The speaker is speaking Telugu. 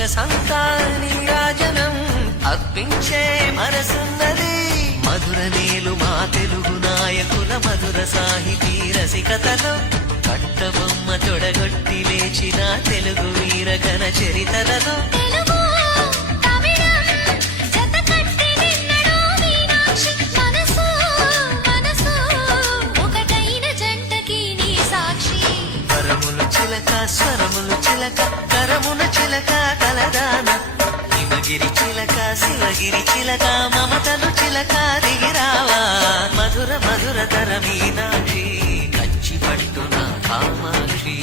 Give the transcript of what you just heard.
సొగసంతా నీరాజనం అర్పించే మనసున్నది. మధుర నేలు మా తెలుగు నాయకుల మధుర సాహితీ రసికతలో కట్టబొమ్మ తొడగొట్టి లేచిన తెలుగు వీరగణ చరితలలో స్వరములు చిలక కరమున చిలక కలదాన హిమగిరి చిలక శివగిరి చిలక మమతలు చిలక దిగిరావా మధుర మధుర తర మీనాక్షి కంచి పట్టున కామాక్షి.